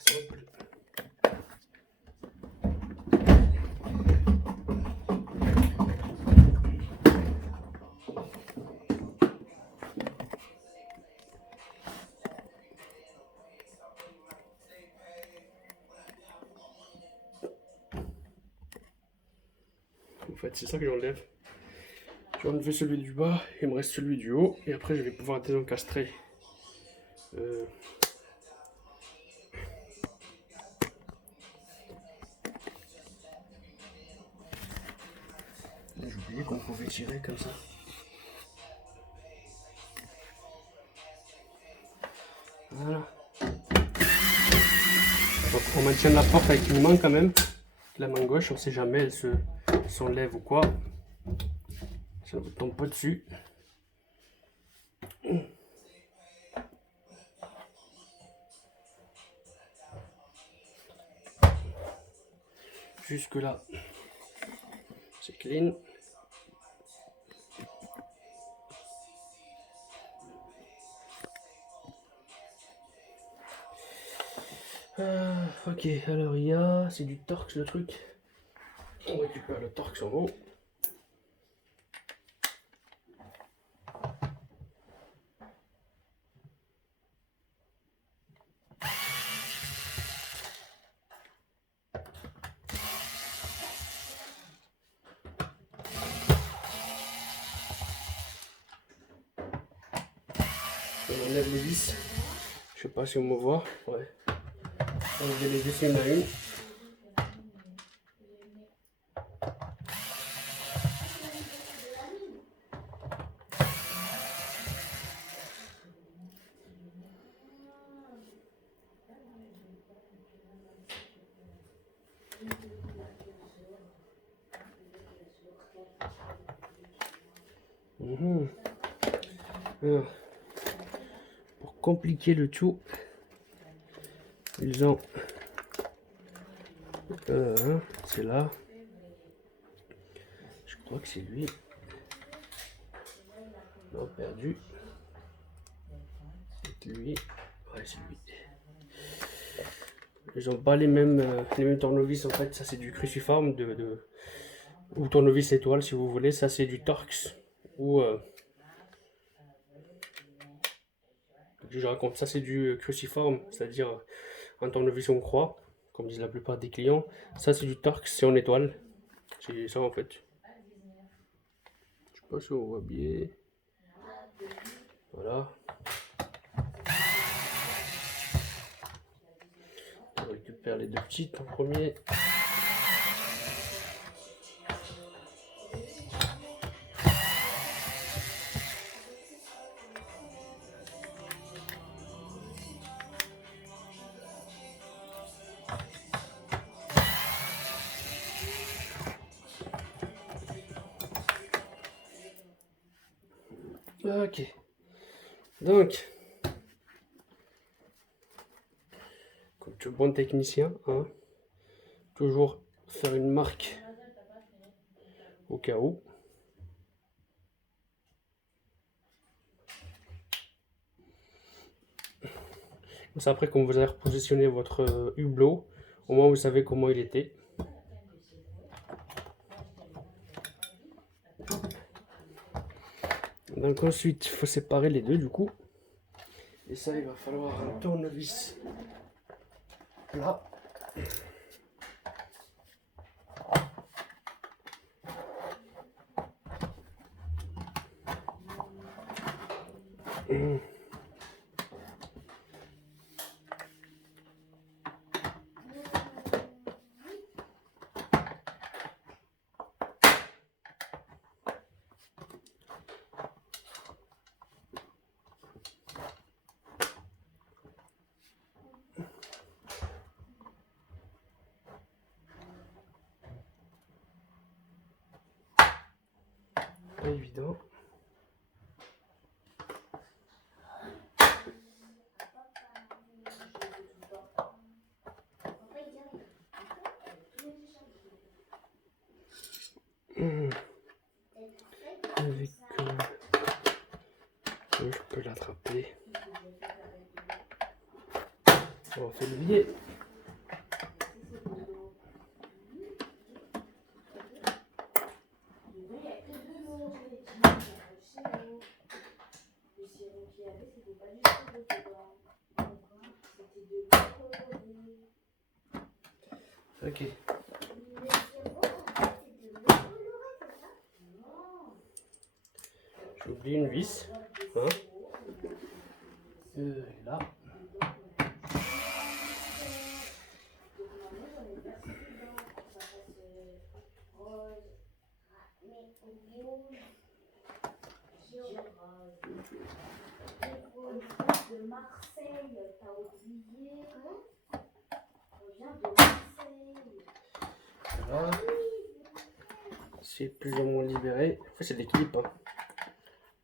simple. En fait, c'est ça que j'enlève. Je vais enlever celui du bas, il me reste celui du haut, et après je vais pouvoir désencastrer. J'ai oublié qu'on pouvait tirer comme ça. Voilà. Donc on maintient la porte avec une main quand même. La main gauche, on sait jamais, elle s'enlève ou quoi. Ça ne tombe pas dessus. Jusque là, c'est clean. Ok, alors il y a, c'est du Torx le truc. On récupère le Torx en haut. On enlève les vis. Je sais pas si on me voit. Ouais. On enlève les vis une à une. Alors, pour compliquer le tout, ils ont c'est là. Je crois que c'est lui. Non, perdu. C'est lui. Ouais, c'est lui. Ils ont pas les mêmes tournevis en fait. Ça c'est du cruciforme ou tournevis étoile si vous voulez. Ça c'est du Torx ou je raconte. Ça c'est du cruciforme, c'est-à-dire un tournevis en croix, comme disent la plupart des clients. Ça c'est du Torx, c'est en étoile. C'est ça en fait. Je sais pas si on voit bien. Voilà. On récupère les deux petites en premier. Ok. Donc, comme tout bon technicien, hein, toujours faire une marque au cas où. C'est après quand vous allez repositionner votre hublot, au moins vous savez comment il était. Donc ensuite, il faut séparer les deux du coup. Et ça, il va falloir un tournevis plat. Pas évident. Avec je peux l'attraper. On fait le billet. Ok. J'ai oublié une vis. Hein. Là. De Marseille, t'as oublié. On vient de Marseille. Voilà. C'est plus ou moins libéré. En fait, c'est des clips. Hein.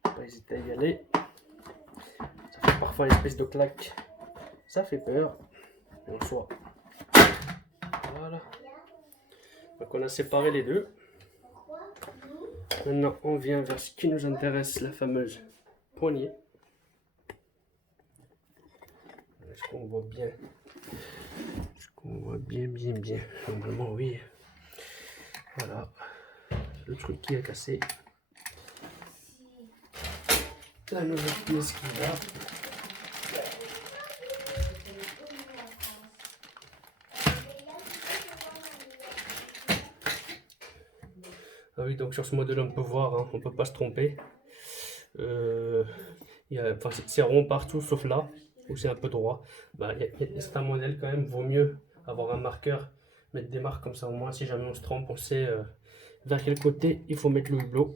Faut pas hésiter à y aller. Ça fait parfois l'espèce de claque. Ça fait peur. Mais en soi. Voilà. Donc on a séparé les deux. Maintenant, on vient vers ce qui nous intéresse, la fameuse poignée. Est-ce qu'on voit bien? Est-ce qu'on voit bien? Normalement, oui. Voilà. Le truc qui est cassé. La nouvelle pièce qui est là. Ah oui, donc sur ce modèle, on peut voir, hein, on peut pas se tromper. C'est rond partout sauf là, où c'est un peu droit. Bah, il y a certains modèles quand même, vaut mieux avoir un marqueur, mettre des marques comme ça, au moins si jamais on se trompe, on sait vers quel côté il faut mettre le hublot.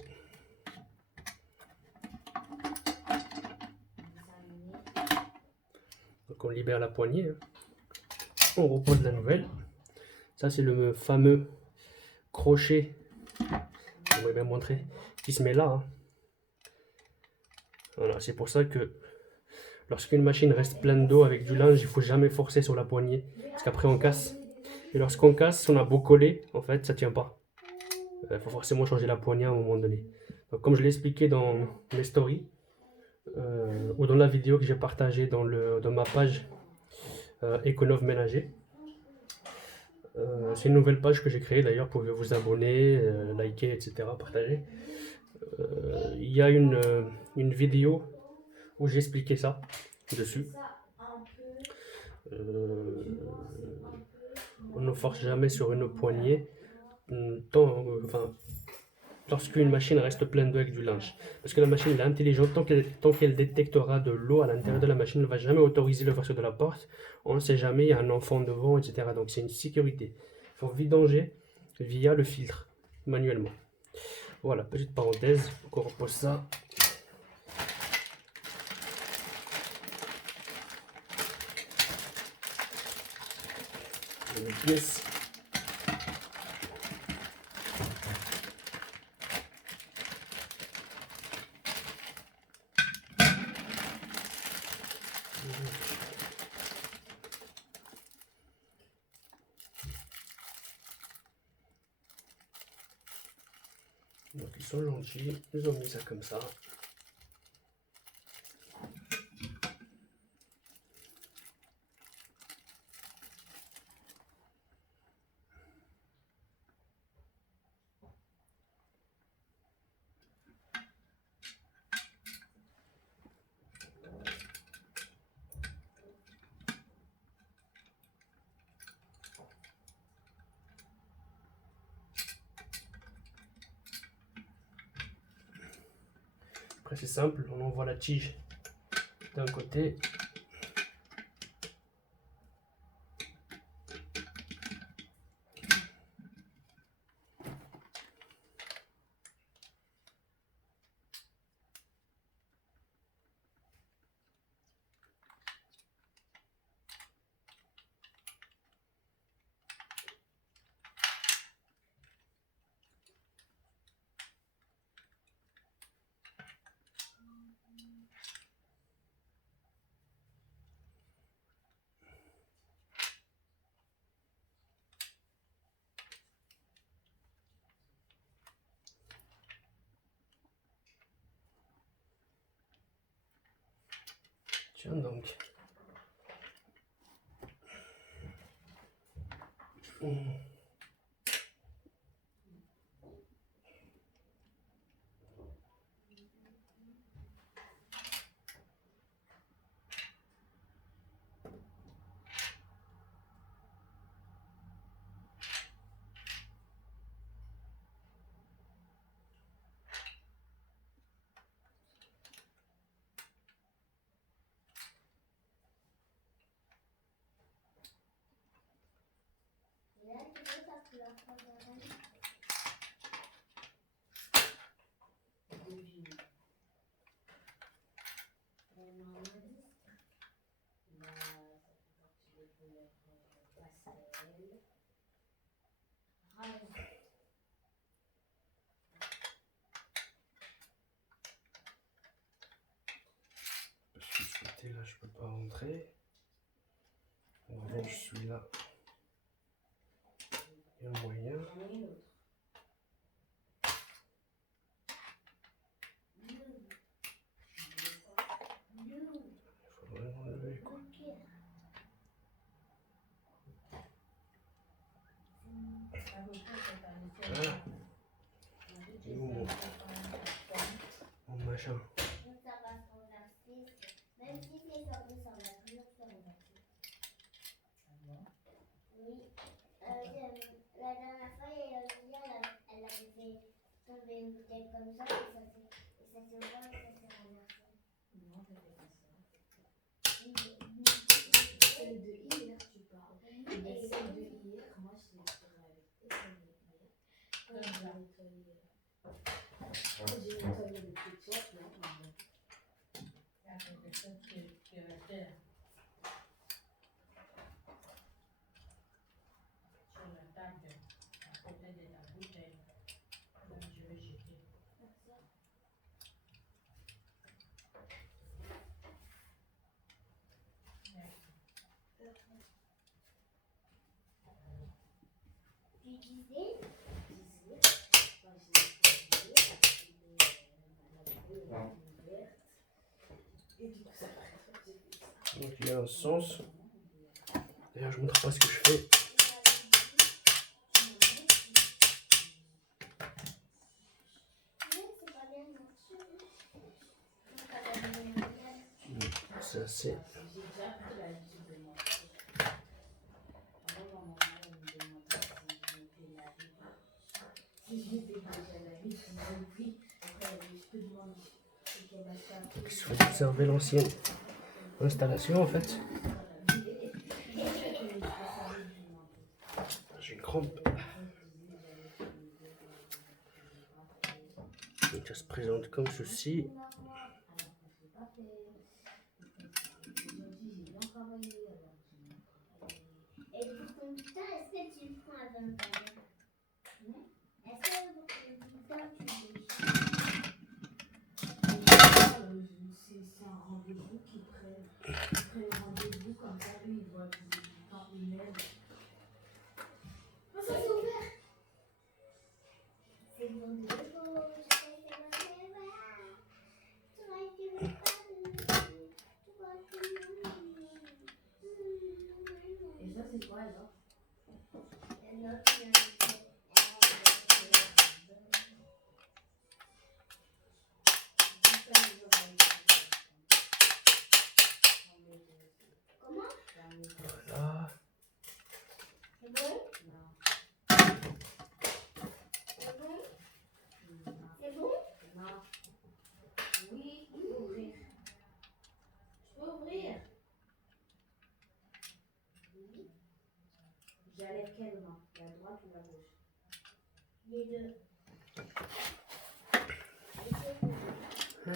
Donc on libère la poignée, hein. On repose la nouvelle. Ça c'est le fameux crochet, on va bien montrer, qui se met là, hein. Voilà, c'est pour ça que lorsqu'une machine reste pleine d'eau avec du linge, il faut jamais forcer sur la poignée, parce qu'après on casse. Et lorsqu'on casse, si on a beau coller, en fait, ça tient pas. Il faut forcément changer la poignée à un moment donné. Donc, comme je l'ai expliqué dans mes stories, ou dans la vidéo que j'ai partagée dans ma page Econov Ménager. C'est une nouvelle page que j'ai créée d'ailleurs, vous pouvez vous abonner, liker, etc., partager. Il y a une vidéo où j'ai expliqué ça dessus. On ne force jamais sur une poignée lorsqu'une machine reste pleine d'eau avec du linge. Parce que la machine est intelligente, tant qu'elle détectera de l'eau à l'intérieur de la machine, elle ne va jamais autoriser l'ouverture de la porte. On ne sait jamais, il y a un enfant devant, etc. Donc c'est une sécurité. Il faut vidanger via le filtre, manuellement. Voilà, petite parenthèse, on repose ça. Une pièce. Donc ils sont gentils, ils ont mis ça comme ça. Après c'est simple, on envoie la tige d'un côté. Tiens donc. Et là, tu vois ta couleur préférée? Devine. On en a dit. Là, ça fait partie des couleurs pastel. Rose. Parce que ce côté-là, je peux pas rentrer. En revanche, celui-là, il y a moyen. J'en ai une autre. Bleu. Il faut vraiment lever, quoi. Ok. Ah oui, ça, c'est un effet. Voilà. Un petit Et où mon machin? Donc ça va se renverser. Même si c'est sur nous, ça va toujours se renverser. Ah bon? Oui. La dernière fois, elle avait fait tomber une bouteille comme ça et ça s'est ouvert et ça s'est renversé. Non, je fais pas ça. Celle de hier, tu parles. Et celle de hier, moi je l'ai tirée avec tes celles de hier. Comme j'ai nettoyé. J'ai nettoyé le ketchup là. Il y a quelque chose qui est resté là. Sur la table, à côté de la bouteille. Donc je vais jeter. Merci. Tu disais? Donc il y a un sens. D'ailleurs, je ne montre pas ce que je fais. C'est assez. J'ai déjà pris l'habitude de montrer. Avant, ma maman elle me demandait si je m'étais lavé. Si je m'étais déjà lavé, je disais oui. Après, elle dit, je te demande ce qu'elle a fait. Donc il faut observer l'ancienne installation en fait. J'ai une crampe. Donc ça se présente comme ceci. Et le computer, est-ce que tu le prends à 20 ans? Est-ce que le computer, tu le C'est un rendez-vous qui prennent. Ils prennent rendez-vous comme ça, eux ils voient quand ils aiment. Ça s'est ouvert. C'est bon de l'eau, je sais que ma mère va. Tu vois que je veux pas de l'eau. Tu vois que Et ça c'est quoi alors? Comment? Voilà. C'est bon? Non. C'est bon? Non. C'est bon? Non. Oui, tu peux ouvrir. Tu peux ouvrir. Oui. J'enlève quelle main? La droite ou la gauche? Les deux. Ah.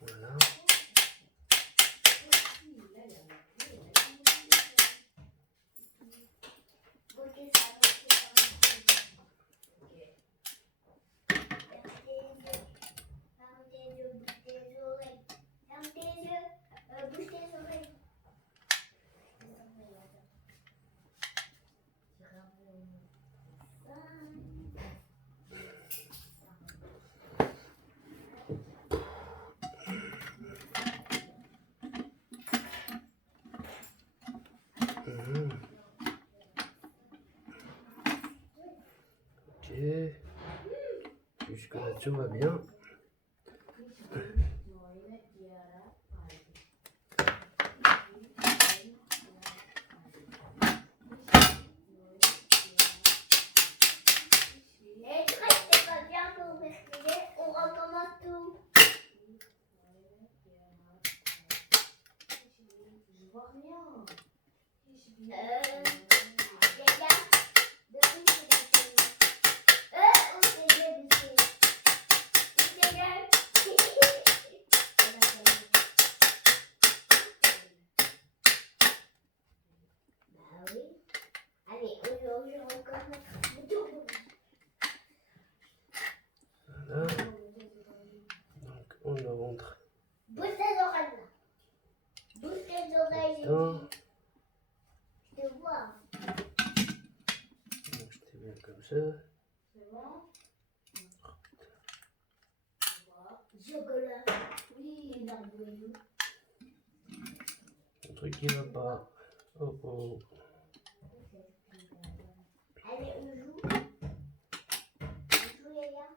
Voilà. tout va bien. Et tu crois que c'était pas bien pour mercredi? On recommence tout. Je vois rien. Les gars, depuis que on s'est débouché. Les gars. Bah oui. Allez, aujourd'hui, on recommence tout. Voilà. Donc on le montre. Bouge tes oreilles là. Bouge tes oreilles. Attends. Je te vois. Donc je te mets comme ça. C'est bon? Chocolat. Oui, il a voulu. Le truc qui va pas. Oh oh. Allez, on joue. On joue, les gars.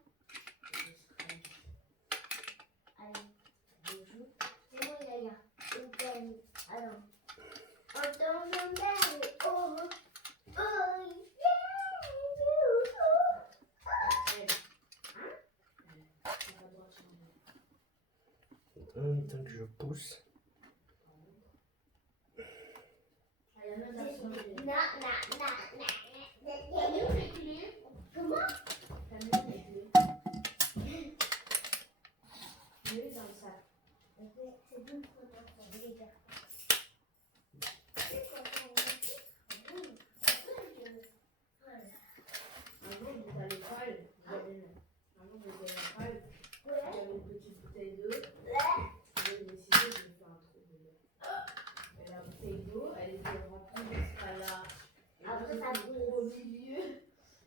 Allez, on joue. C'est bon, les gars. On gagne. Alors, on tombe en bas. Oh, oh, yeah. En même temps que je pousse. Comment? C'est bon pour toi, les gars. Après, ça brûle. Au milieu.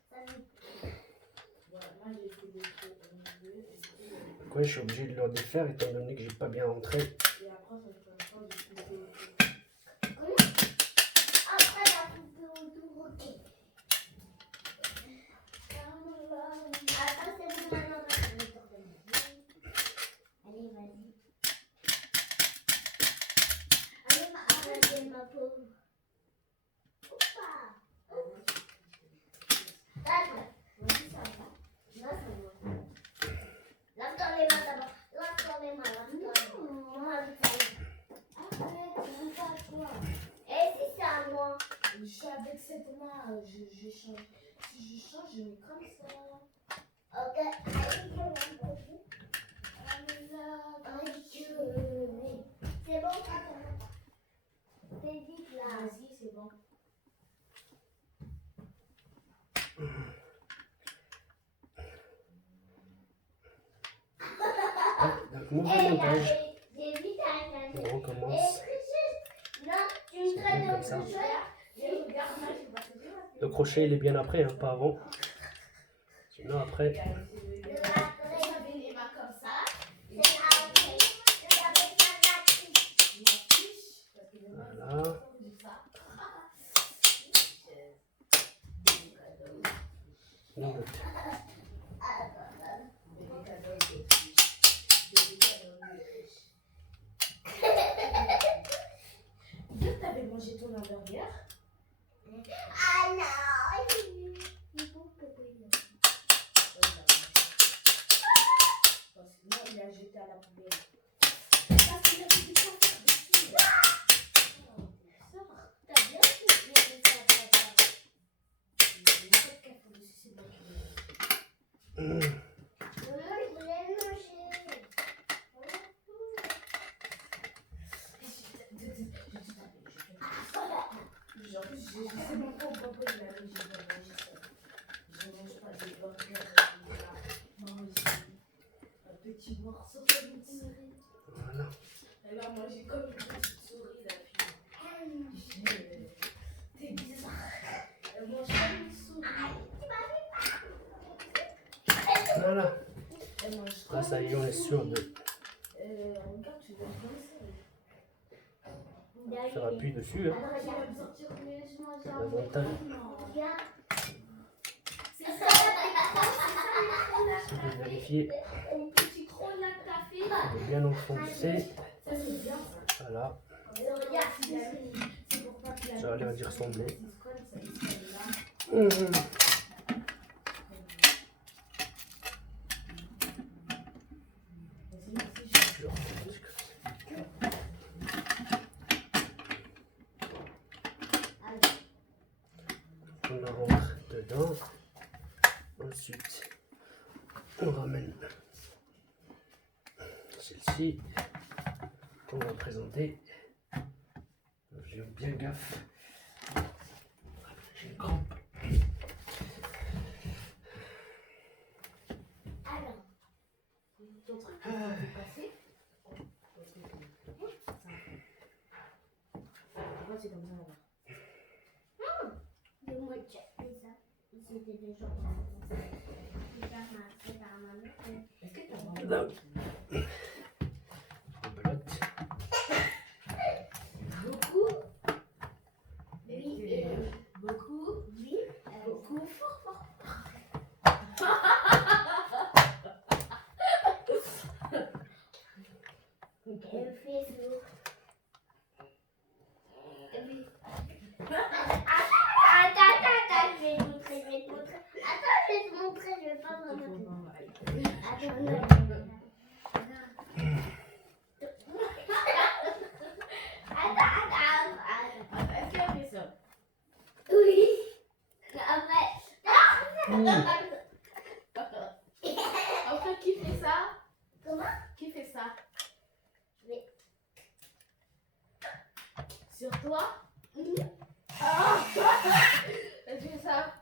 Ça brûle. Voilà, moi j'ai fait des trous au milieu. Donc ouais, je suis obligé de le défaire étant donné que j'ai pas bien rentré. Et après, ça fait un temps de couper autour. Comment? Après, la coupe autour, ok. Attends, c'est bon, maintenant, parce que je vais t'organiser. Allez, vas-y. Allez, arrêtez ma pauvre. Oupa. Attends. Vas-y, ça va. Là, ça va. Lave-toi les mains d'abord. Lave-toi les mains, lave-toi les mains. Arrête, même pas à toi. Et si c'est à moi? Je suis avec cette main, je change. Si je change, je mets comme ça. Ok. Allez, c'est bon, papa. Fais vite là. Vas-y, c'est bon. Donc nouveau montage. J'ai vite à On recommence. Non, tu me traites comme de ça. tricheur. Le crochet il est bien après, hein, pas avant. Sinon après. J'avais les mains comme ça. Voilà. Note. T'avais mangé ton hamburger? Ah non. Non, il l'a jeté à la poubelle. Parce qu'il a fait du temps dessus. T'as bien fait ça, papa. C'est bon qu'il est. Maman, je voulais manger. Genre, je sais même pas pourquoi il a dit je vais manger ça. Je ne mange pas des burgers. Maman, j'ai un petit morceau comme une souris. Voilà. Elle a mangé comme une petite souris, la fille. T'es bizarre. Elle mange comme une souris. Voilà. Elle mange Là comme ça y est, une on est sûr souris. de. Regarde, tu vas comme ça. Ça va plus dessus. Hein. Attends, il va me sortir, mais je mange un L'avantage. non. Regarde. C'est ça. Je vais vérifier. Petit cognac café. Il est bien enfoncé. Ça, c'est bien ça. Voilà. Regarde, c'est pour pas qu'il y a Ça a l'air d'y ressembler. ça serait là. Mhm. Je recommence comme ça. On la rentre dedans. Ensuite, on ramène celle-ci qu'on va présenter. J'ai bien gaffe. J'ai une crampe. Alors, Ton truc, tu peux passer. Pourquoi c'est comme ça là-bas? dis-moi, tu as fait ça. C'était déjà c'est par ma mère. Est-ce que tu as Là. Belote. beaucoup? Oui, Beaucoup? oui, Beaucoup? Fort, fort. elle fait ça. Oui. Attends, je vais te montrer, Attends, je vais te montrer, je vais pas vraiment te montrer. Attends, non. Attends. Est-ce qu'elle fait ça? Oui. Non, Enfin, qui fait ça? Comment? Qui fait ça? Oui. Sur toi? Elle fait ça?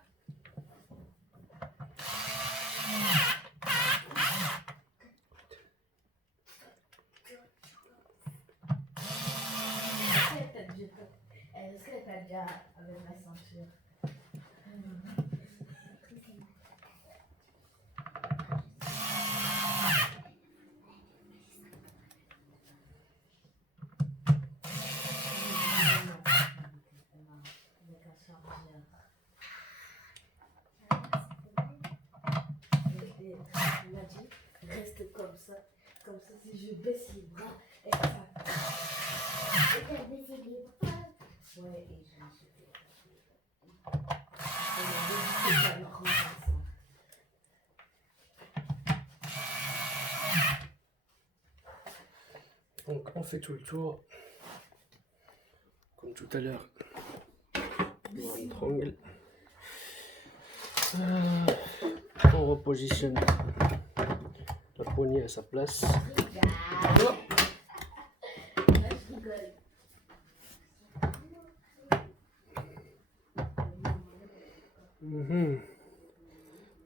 Est-ce qu'elle t'a déjà avec la ceinture? Il m'a dit, reste comme ça si je baisse les bras, et ça. Ouais, et je me suis fait. Elle m'a dit, c'est pas normal ça. Donc on fait tout le tour. Comme tout à l'heure. On triangle. On repositionne la poignée à sa place. Là, je rigole.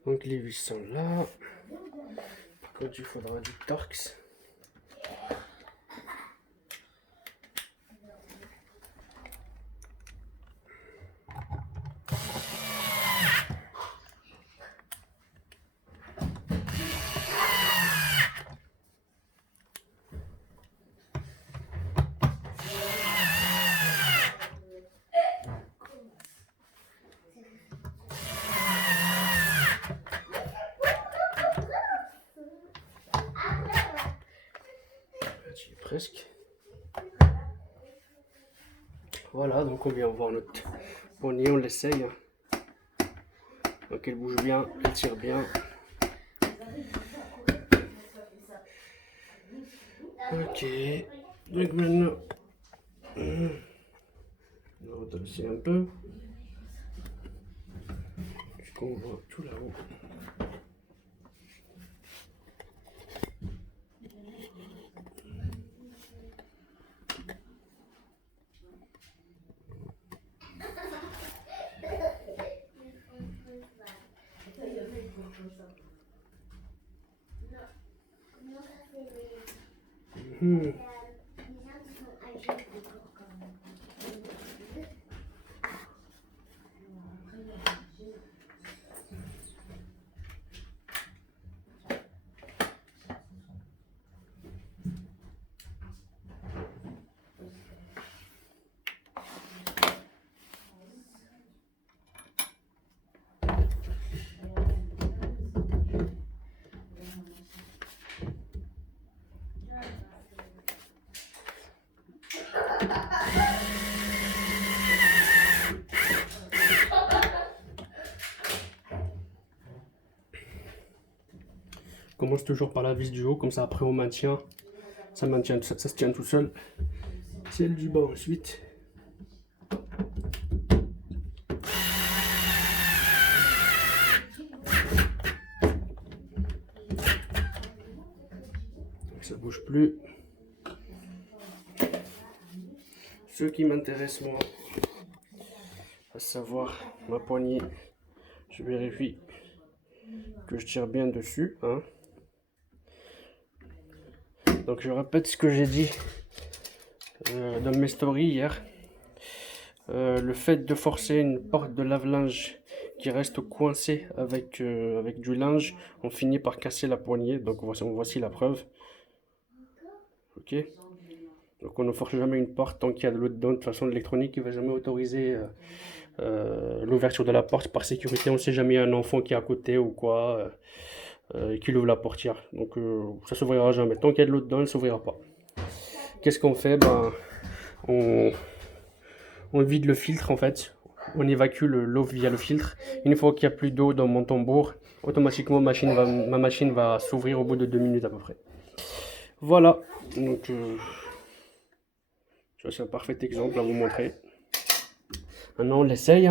Donc les vis sont là. Par contre, il faudra du Torx. J'y ai presque. Voilà, donc on vient voir notre poignée, on l'essaye. Donc elle bouge bien, elle tire bien. Ok, donc maintenant, on va redresser un peu. Jusqu'on voit tout là-haut. commence toujours par la vis du haut, comme ça après on maintient. Ça maintient, ça se tient tout seul. Celle du bas ensuite. Ça bouge plus. Ce qui m'intéresse moi, à savoir ma poignée, je vérifie que je tire bien dessus, hein. Donc je répète ce que j'ai dit dans mes stories hier. Le fait de forcer une porte de lave-linge qui reste coincée avec du linge, on finit par casser la poignée. Donc voici la preuve. Ok. Donc on ne force jamais une porte tant qu'il y a de l'eau dedans. De toute façon, l'électronique ne va jamais autoriser l'ouverture de la porte par sécurité. On ne sait jamais, un enfant qui est à côté ou quoi, et qui ouvre la portière. Donc ça s'ouvrira jamais. Tant qu'il y a de l'eau dedans, elle ne s'ouvrira pas. Qu'est-ce qu'on fait? On vide le filtre en fait. On évacue l'eau via le filtre. Une fois qu'il n'y a plus d'eau dans mon tambour, automatiquement ma machine va s'ouvrir au bout de 2 minutes à peu près. Voilà. Donc c'est un parfait exemple à vous montrer. Maintenant on l'essaye.